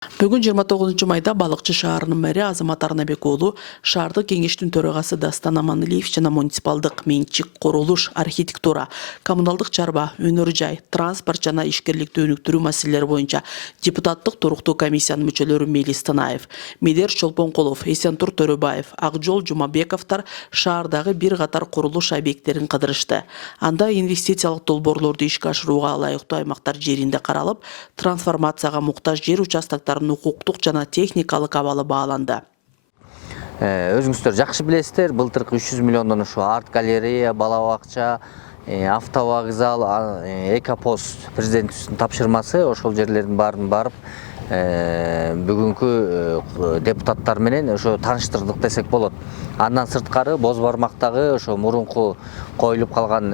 Бүгін 29 майда Балықчы шаарынын мэри Азамат Арнабек уулу шаардык кеңештин төрагасы Дастан Аманилиев жана муниципалдык менчик курулуш, архитектура, коммуналдык чарба, өнөр жай, транспорт жана ишкерликти өнүктүрүү маселелери боюнча депутаттык туруктуу комиссиянын мүчөлөрү Мелис Танаев, Медер Чолпонкулов, Эсентур Төрөбаев, Акжол Жумабековтар шаардагы бир катар курулуш объекттерин кыдырышты. Анда инвестициялык долбоорлорду ишке ашырууга ылайыктуу аймактар жеринде каралып, трансформацияга муктаж жер участокторунун укуктук жана техникалык абалы бааланды. Өзүңүздөр жакшы билесиздер, былтыркы 300 миллиондон ушу арт галерея, бала бакча, автовокзал, экопост президентибиздин тапшырмасы, ошол жерлердин баарын барып бүгүнкү депутаттар менен ошо тааныштырдык десек болот. Андан сырткары Боз Бармактагы ошо мурунку коюлуп калган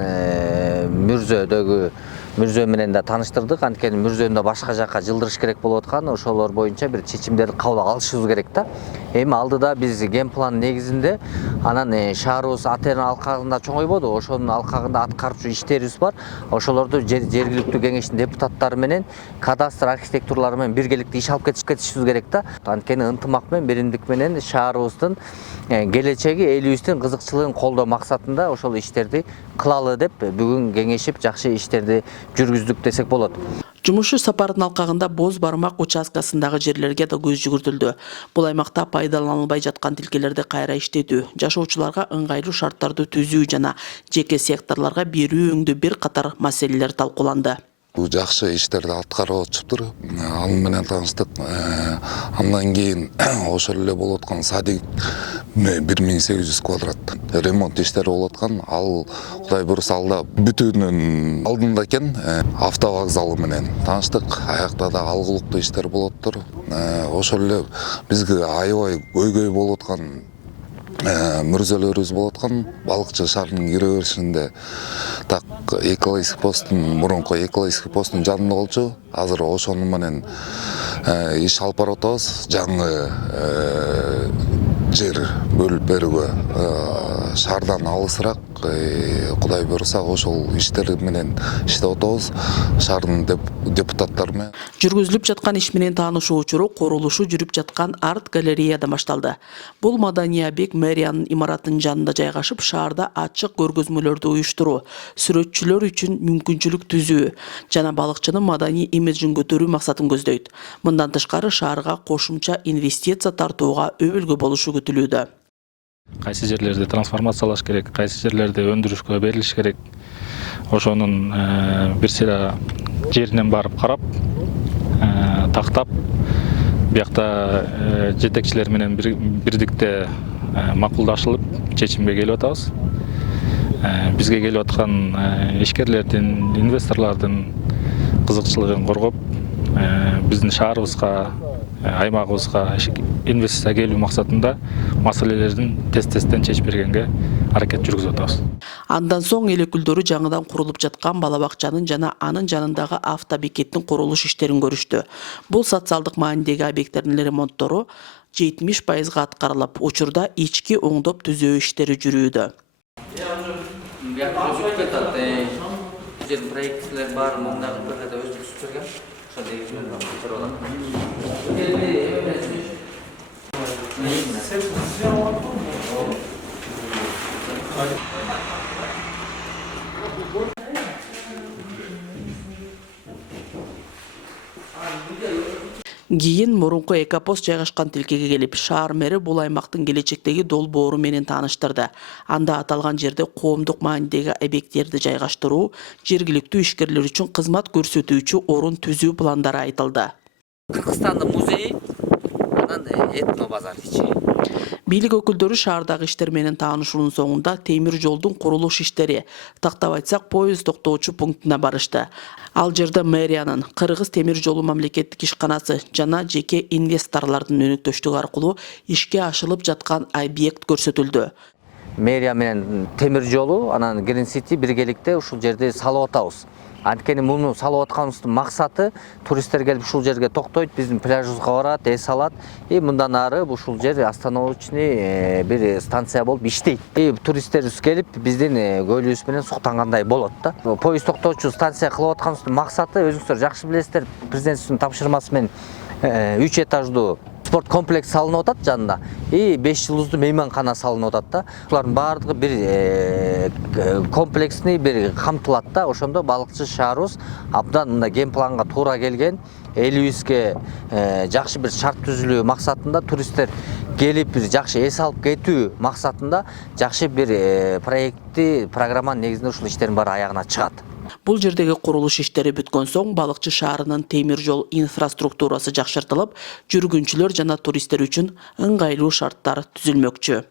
мүрзө менен да тааныштырдык. Анткени мүрзөнү башка жакка жылдырыш керек болуп аткан, ошолор боюнча бир чечимдерди кабыл алышыбыз керек да. Эми алдыда биз ген план негизинде анан шаарыбыз Атерин алкагында чоңойбоду, ошонун алкагында аткаруучу иштерибиз бар. Ошолорду жергиликтүү кеңештин депутаттары менен, кадастр архитектурлары менен биргеликте иш алып кетишибиз керек да. Анткени ынтымак менен, биримдик менен шаарыбыздын келечеги, элибиздин кызыкчылыгын колдоо максатында ошол иштерди кылалы деп бүгүн кеңешип жакшы иштерди жүргүздүк десек болот. Жумушу сапардын алкагында Боз Бармак участкасындагы жерлерге да көз жүгүртүлдү. Бул аймакта пайдаланылбай жаткан тилкелерди кайра иштетүү, жашоочуларга ыңгайлуу шарттарды түзүү жана жеке секторлорго берүү өңдүү бир катар маселелер талкууланды. Бул жакшы иштерди аткарып атышыптыр. Ал менен тааныштык. Андан кийин ошол эле болуп аткан садик 1800 квадрат ремонт иштери болуп аткан. Ал Кудай буйруса алда бүтүүнүн алдында экен. Автовокзалы менен тааныштык. Аякта да алгылыктуу иштер болуп атыптыр. Ошол эле бизге аябай көйгөй болуп аткан мүрзөлөрүбүз болуп аткан. Балыкчы шаарынын кире беришинде так экологический посттун мурунку экологический посттун жанында болчу. Азыр ошону менен иш алып барып атабыз. Жаңы жер бөлүп берүүгө шаардан алысыраак Кудай буйруса ошол иштер менен иштеп атабыз. Шаардын депутаттары менен Жүргүзүлүп жаткан иш менен таанышуу учуру курулушу жүрүп жаткан арт галереяда башталды. Бул маданий объект мэриянын имаратынын жанында жайгашып, шаарда ачык көргөзмөлөрдү уюштуруу, сүрөтчүлөр үчүн мүмкүнчүлүк түзүү жана балыкчынын маданий имиджин көтөрүү максатын көздөйт. Мындан тышкары шаарга кошумча инвестиция тартууга өбүлгө болушу күтүлүүдө. Кайсы жерлерде трансформациялаш керек, кайсы жерлерде өндүрүшкө берилиш керек. Ошонун бир сыйра жеринен барып карап, тактап, биякта жетекчилер менен бирдикте макулдашылып чечимге келип атабыз. Бизге келип аткан ишкерлердин, инвесторлордун кызыкчылыгын коргоп, биздин шаарыбызга, аймагыбызга инвестиция келүү максатында маселелердин тез-тезден чечип бергенге аракет жүргүзүп атабыз. Андан соң эл өкүлдөрү жаңыдан курулуп жаткан бала бакчанын жана анын жанындагы автобекеттин курулуш иштерин көрүштү. Бул социалдык маанидеги объекттердин ремонттору 70% аткарылып, учурда ички оңдоп түзөө иштери жүрүүдө. Проекттер бар, мындагы бөлөдө өзүбүз жүргөн. Ошол негизинен Кийин мурунку экопост жайгашкан тилкеге келип, шаар мэри бул аймактын келечектеги долбоору менен тааныштырды. Анда аталган жерде коомдук маанидеги объекттерди жайгаштыруу, жергиликтүү ишкерлер үчүн кызмат көрсөтүүчү орун түзүү пландары айтылды. Кыргызстандын музейи, анан этно базар ичи. Бийлик өкүлдөрү шаардагы иштер менен таанышуунун соңунда темир жолдун курулуш иштери, тактап айтсак, поезд токтоочу пунктуна барышты. Ал жерде мэриянын, Кыргыз темир жолу мамлекеттик ишканасы жана жеке инвесторлордун өнөктөштүгү аркылуу ишке ашырылып жаткан объект көрсөтүлдү. Мэрия менен темир жолу, анан Green City биргеликте ушул жерди салып атабыз. Анткени муну салып атканыбыздын максаты туристтер келип ушул жерге токтойт, биздин пляжыбызга барат, эс алат. Мындан ары ушул жер остановочный бир станция болуп иштейт. Туристтерибиз келип биздин көлүбүз менен суктангандай болот да. Поезд токтоочу станция кылып атканыбыздын максаты өзүңүздөр жакшы билесиздер, президентибиздин тапшырмасы менен 3 этаждуу спорт комплекс салынып атат жанында. 5 жылдыздуу мейманкана салынып атат да. Булардын баардыгы бир комплексный бир камтылат да. Ошондо балыкчы шаарыбыз абдан мындай ген планга туура келген. Элибизге жакшы бир шарт түзүлүү максатында туристтер келип бир жакшы эс алып кетүү максатында жакшы бир проектти программанын негизинде ушул иштердин баары аягына чыгат. Бул жердеги курулуш иштери бүткөн соң балыкчы шаарынын темир жол инфраструктурасы жакшыртылып, жүргүнчүлөр жана туристтер үчүн ыңгайлуу шарттар түзүлмөкчү.